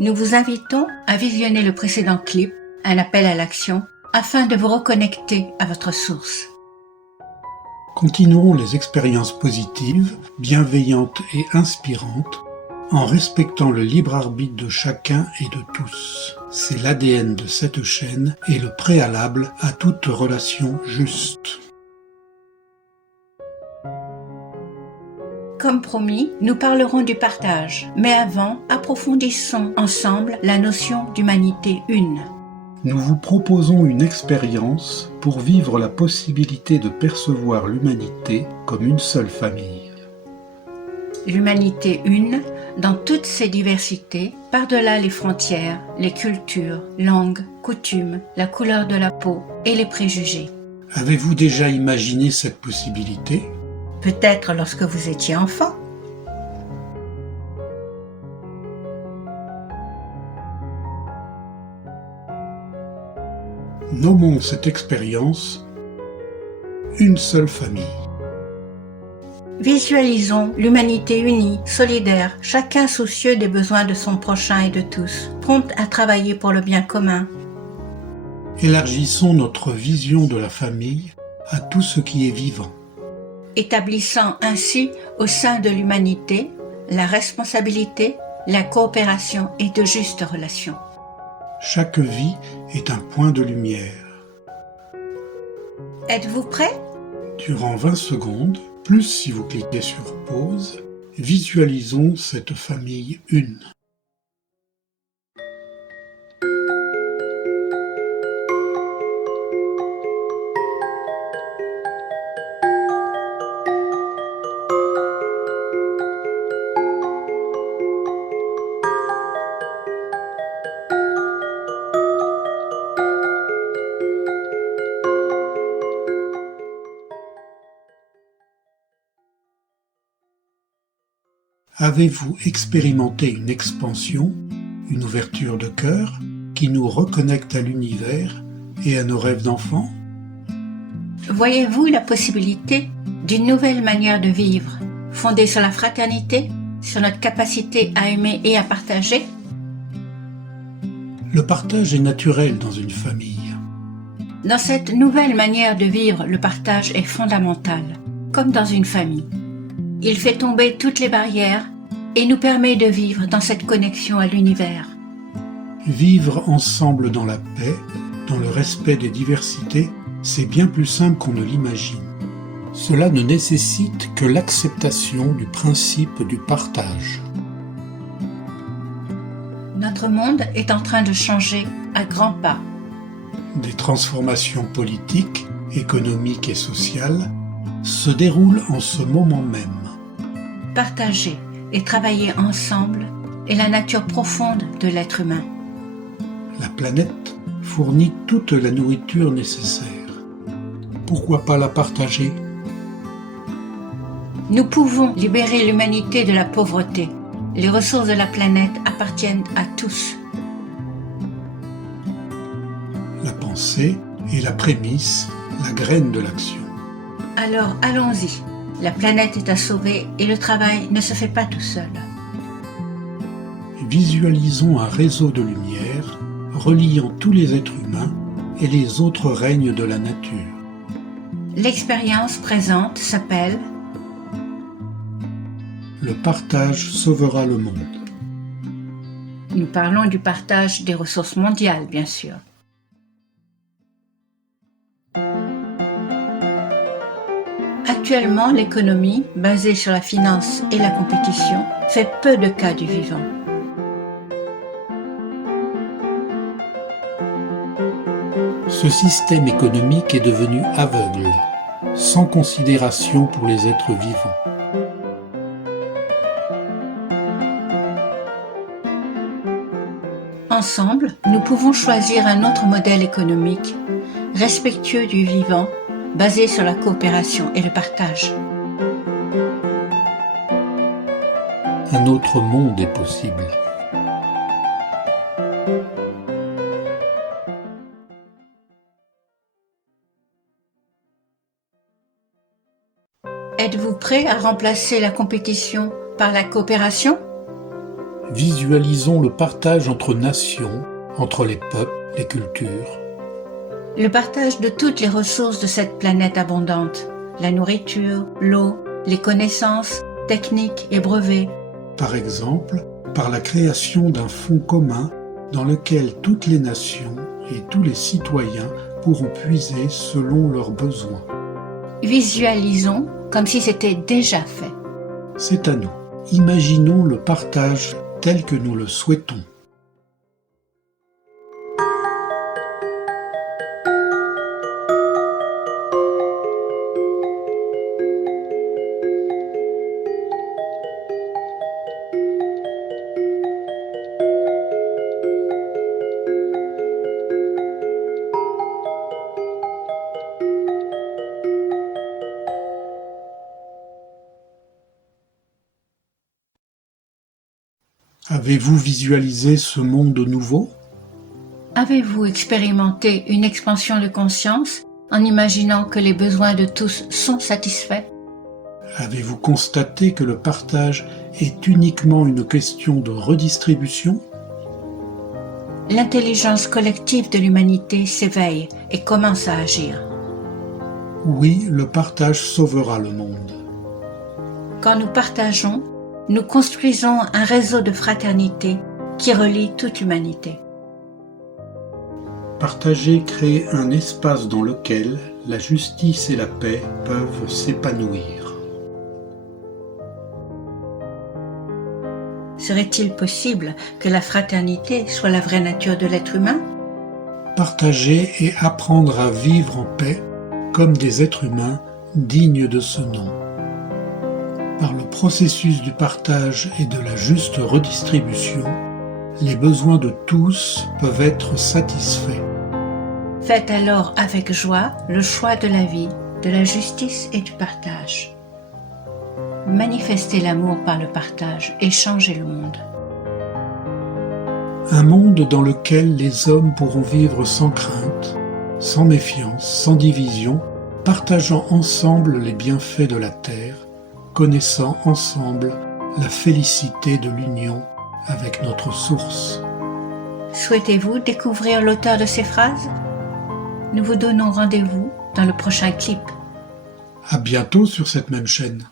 Nous vous invitons à visionner le précédent clip, un appel à l'action, afin de vous reconnecter à votre source. Continuons les expériences positives, bienveillantes et inspirantes, en respectant le libre arbitre de chacun et de tous. C'est l'ADN de cette chaîne et le préalable à toute relation juste. Comme promis, nous parlerons du partage, mais avant, approfondissons ensemble la notion d'humanité une. Nous vous proposons une expérience pour vivre la possibilité de percevoir l'humanité comme une seule famille. L'humanité une, dans toutes ses diversités, par-delà les frontières, les cultures, langues, coutumes, la couleur de la peau et les préjugés. Avez-vous déjà imaginé cette possibilité ? Peut-être lorsque vous étiez enfant. Nommons cette expérience une seule famille. Visualisons l'humanité unie, solidaire, chacun soucieux des besoins de son prochain et de tous, prompte à travailler pour le bien commun. Élargissons notre vision de la famille à tout ce qui est vivant. Établissant ainsi au sein de l'humanité la responsabilité, la coopération et de justes relations. Chaque vie est un point de lumière. Êtes-vous prêts ? Durant 20 secondes, plus si vous cliquez sur pause, visualisons cette famille une. Avez-vous expérimenté une expansion, une ouverture de cœur qui nous reconnecte à l'univers et à nos rêves d'enfant ? Voyez-vous la possibilité d'une nouvelle manière de vivre, fondée sur la fraternité, sur notre capacité à aimer et à partager ? Le partage est naturel dans une famille. Dans cette nouvelle manière de vivre, le partage est fondamental, comme dans une famille. Il fait tomber toutes les barrières et nous permet de vivre dans cette connexion à l'univers. Vivre ensemble dans la paix, dans le respect des diversités, c'est bien plus simple qu'on ne l'imagine. Cela ne nécessite que l'acceptation du principe du partage. Notre monde est en train de changer à grands pas. Des transformations politiques, économiques et sociales se déroulent en ce moment même. Partager et travailler ensemble est la nature profonde de l'être humain. La planète fournit toute la nourriture nécessaire. Pourquoi pas la partager ? Nous pouvons libérer l'humanité de la pauvreté. Les ressources de la planète appartiennent à tous. La pensée est la prémisse, la graine de l'action. Alors allons-y. La planète est à sauver et le travail ne se fait pas tout seul. Visualisons un réseau de lumière reliant tous les êtres humains et les autres règnes de la nature. L'expérience présente s'appelle « Le partage sauvera le monde ». Nous parlons du partage des ressources mondiales, bien sûr. Actuellement, l'économie, basée sur la finance et la compétition, fait peu de cas du vivant. Ce système économique est devenu aveugle, sans considération pour les êtres vivants. Ensemble, nous pouvons choisir un autre modèle économique, respectueux du vivant, basé sur la coopération et le partage. Un autre monde est possible. Êtes-vous prêt à remplacer la compétition par la coopération ? Visualisons le partage entre nations, entre les peuples, les cultures. Le partage de toutes les ressources de cette planète abondante, la nourriture, l'eau, les connaissances, techniques et brevets. Par exemple, par la création d'un fonds commun dans lequel toutes les nations et tous les citoyens pourront puiser selon leurs besoins. Visualisons comme si c'était déjà fait. C'est à nous. Imaginons le partage tel que nous le souhaitons. Avez-vous visualisé ce monde nouveau? Avez-vous expérimenté une expansion de conscience en imaginant que les besoins de tous sont satisfaits? Avez-vous constaté que le partage est uniquement une question de redistribution? L'intelligence collective de l'humanité s'éveille et commence à agir. Oui, le partage sauvera le monde. Quand nous partageons, nous construisons un réseau de fraternité qui relie toute l'humanité. Partager crée un espace dans lequel la justice et la paix peuvent s'épanouir. Serait-il possible que la fraternité soit la vraie nature de l'être humain? Partager et apprendre à vivre en paix comme des êtres humains dignes de ce nom. Par le processus du partage et de la juste redistribution, les besoins de tous peuvent être satisfaits. Faites alors avec joie le choix de la vie, de la justice et du partage. Manifestez l'amour par le partage et changez le monde. Un monde dans lequel les hommes pourront vivre sans crainte, sans méfiance, sans division, partageant ensemble les bienfaits de la terre, connaissant ensemble la félicité de l'union avec notre source. Souhaitez-vous découvrir l'auteur de ces phrases? Nous vous donnons rendez-vous dans le prochain clip. À bientôt sur cette même chaîne.